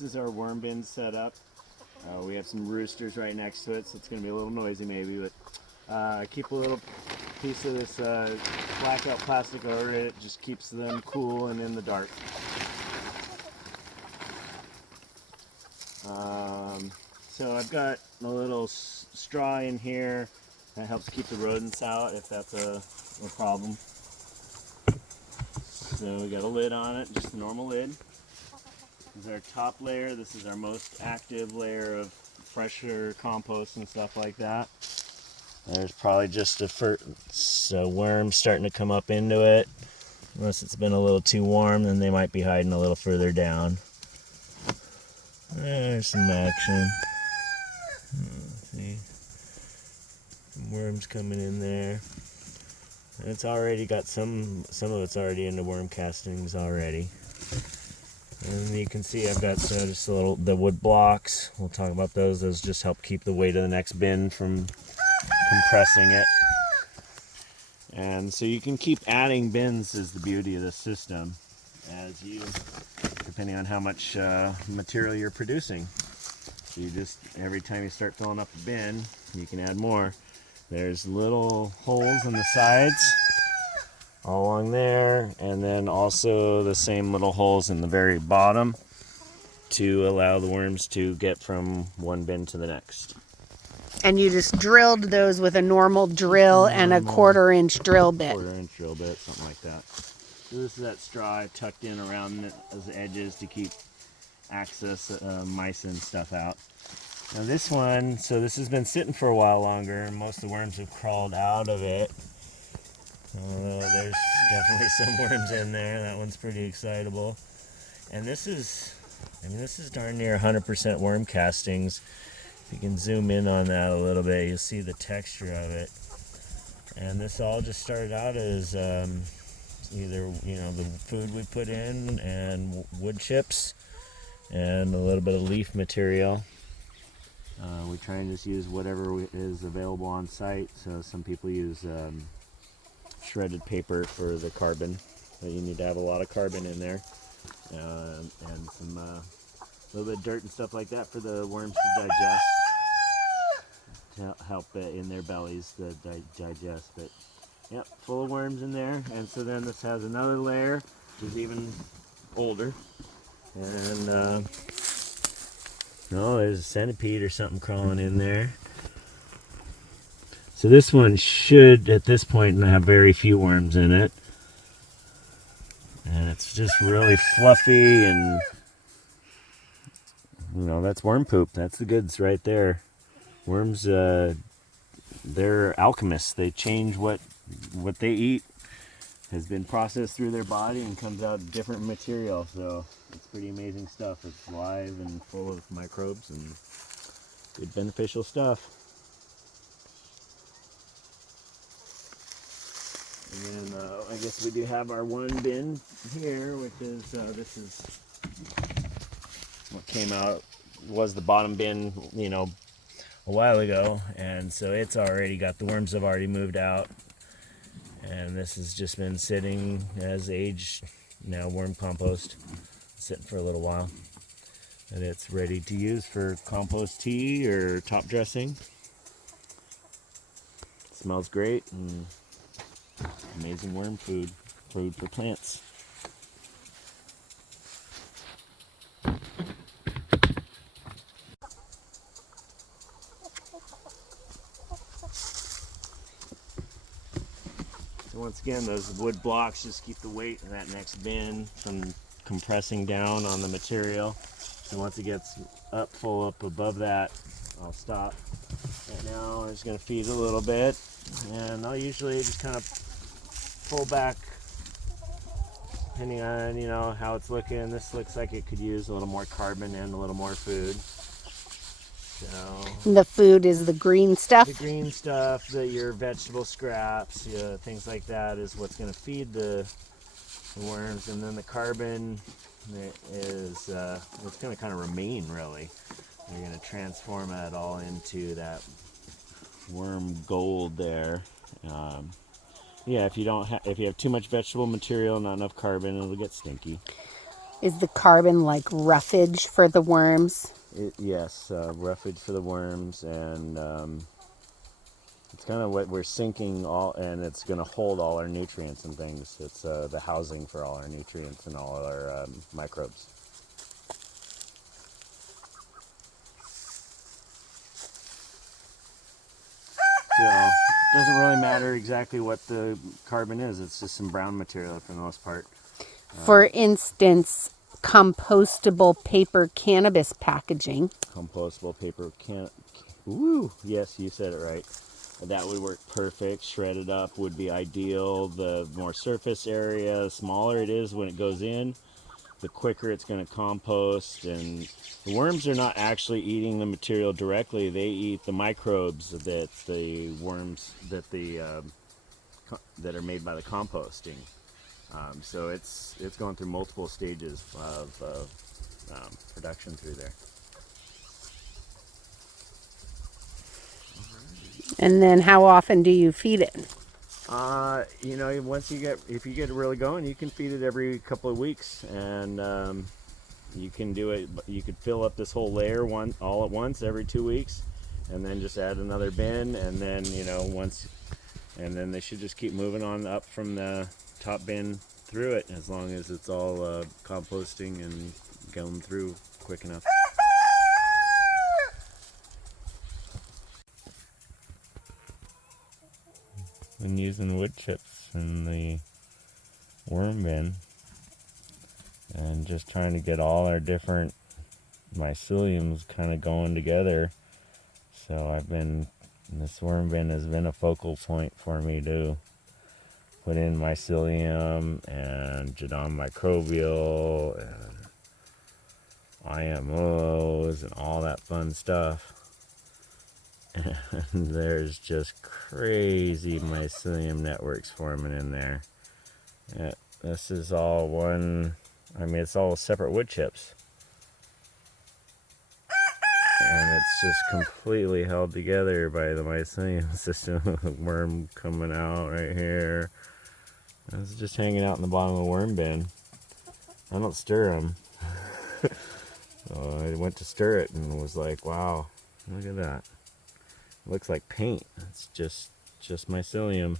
this is our worm bin set up. We have some roosters right next to it, so it's going to be a little noisy maybe, but keep a little piece of this blackout plastic over it. It just keeps them cool and in the dark. So I've got a little straw in here that helps keep the rodents out if that's a problem. So we got a lid on it, just a normal lid. This is our top layer. This is our most active layer of fresher compost and stuff like that. There's probably just a worm starting to come up into it. Unless it's been a little too warm, then they might be hiding a little further down. There's some action. See, some worms coming in there. And it's already got some of it's already in the worm castings already. And you can see I've got just the wood blocks. We'll talk about those. Those just help keep the weight of the next bin from compressing it. And so you can keep adding bins is the beauty of this system, as you, depending on how much material you're producing. So you just, every time you start filling up a bin, you can add more. There's little holes in the sides all along there, and then also the same little holes in the very bottom to allow the worms to get from one bin to the next. And you just drilled those with a normal drill and a 1/4-inch drill bit. 1/4-inch drill bit, something like that. So this is that straw I tucked in around those edges to keep mice and stuff out. Now this one, so this has been sitting for a while longer, and most of the worms have crawled out of it. There's definitely some worms in there. That one's pretty excitable. And this is darn near 100% worm castings. If you can zoom in on that a little bit, you'll see the texture of it. And this all just started out as either the food we put in and wood chips and a little bit of leaf material. We try and just use whatever is available on site. So some people use shredded paper for the carbon. You need to have a lot of carbon in there, and some little bit of dirt and stuff like that for the worms to digest, to help in their bellies to digest. But yep, full of worms in there. And so then this has another layer, which is even older. And there's a centipede or something crawling in there. So this one should, at this point, have very few worms in it. And it's just really fluffy, and that's worm poop. That's the goods right there. Worms, they're alchemists. They change what they eat has been processed through their body and comes out different material. So it's pretty amazing stuff. It's live and full of microbes and good beneficial stuff. And then I guess we do have our one bin here, which is this is what came out, was the bottom bin, a while ago, and so it's already got, the worms have already moved out, and this has just been sitting as aged worm compost, sitting for a little while, and it's ready to use for compost tea or top dressing. It smells great, and amazing worm food for plants. So once again, those wood blocks just keep the weight in that next bin from compressing down on the material. And once it gets up above that, I'll stop. Right now I'm just going to feed a little bit, and I'll usually just kind of pull back depending on how it's looking. This looks like it could use a little more carbon and a little more food. So the food is the green stuff? The green stuff, your vegetable scraps, things like that is what's going to feed the worms. And then the carbon is what's going to kind of remain, really. You're going to transform it all into that worm gold there. Yeah, if you have too much vegetable material, not enough carbon, it'll get stinky. Is the carbon like roughage for the worms? Yes, roughage for the worms, and it's kind of what we're sinking all, and it's going to hold all our nutrients and things. It's the housing for all our nutrients and all our microbes. So it doesn't really matter exactly what the carbon is. It's just some brown material for the most part. For instance, compostable paper cannabis packaging. Compostable paper can. Woo! Yes, you said it right. That would work perfect. Shredded up would be ideal. The more surface area, the smaller it is when it goes in, the quicker it's going to compost. And the worms are not actually eating the material directly. They eat the microbes that the worms that are made by the composting. So it's going through multiple stages of production through there. And then how often do you feed it? Once if you get it really going, you can feed it every couple of weeks, and you can do it. You could fill up this whole layer all at once every 2 weeks, and then just add another bin, and then and then they should just keep moving on up from the top bin through it, as long as it's all composting and going through quick enough. Been using wood chips in the worm bin and just trying to get all our different myceliums kind of going together. So this worm bin has been a focal point for me to put in mycelium and Jadon microbial and IMOs and all that fun stuff. And there's just crazy mycelium networks forming in there. This is all it's all separate wood chips. And it's just completely held together by the mycelium system. Worm coming out right here. It's just hanging out in the bottom of the worm bin. I don't stir them. So I went to stir it and was like, wow, look at that. It looks like paint. It's just mycelium.